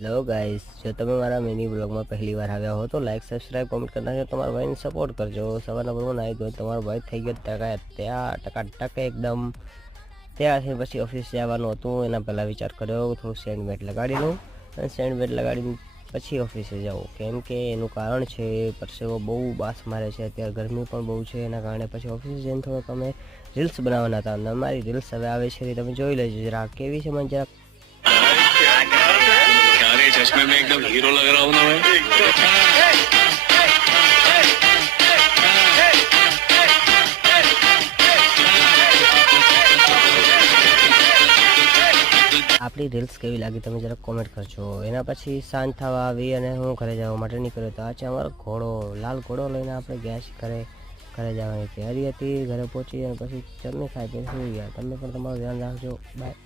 Hello guys, જો તમે મારા મિની બ્લોગમાં પહેલી વાર આવ્યા હો તો લાઈક સબસ્ક્રાઈબ કોમેન્ટ કરી નાખજો. તમારા ભાઈને સપોર્ટ કરજો. સવારના બ્લોગમાં નાહી ધોઈને તમારો ભાઈ થઈ ગયો ટકાટક એકદમ તૈયાર થઈને પછી ઓફિસ જવાનું હતું. એના પહેલાં વિચાર કર્યો થોડું સેન્ડ બેટ લગાડી લઉં અને સેન્ડ બેટ લગાડીને પછી ઓફિસે જાઉં, કેમ કે એનું કારણ છે પરસેવો બહુ બાસ મારે છે. અત્યારે ગરમી પણ બહુ છે, એના કારણે પછી ઓફિસે જઈને થોડોક અમે રીલ્સ બનાવવાના હતા અને અમારી રીલ્સ હવે આવે છે, તમે જોઈ લેજો જરા કેવી છે. મને જરાક चश्मे में एकदम हीरो लग रहा हूँ ना मैं। આપણી રીલ્સ કેવી લાગી તમે જરાક કોમેન્ટ કરજો. એના પછી સાંજ થવા આવી અને હું ઘરે જવા માટે નીકળ્યો હતો. આ છે અમારો ઘોડો, લાલ ઘોડો લઈને આપણે ગયા છીએ ઘરે જવાની તૈયારી હતી. ઘરે પહોંચી અને પછી ચટણી ખાઈ પછી સુઈ ગયા. તમે પણ તમારું ધ્યાન રાખજો. બાય.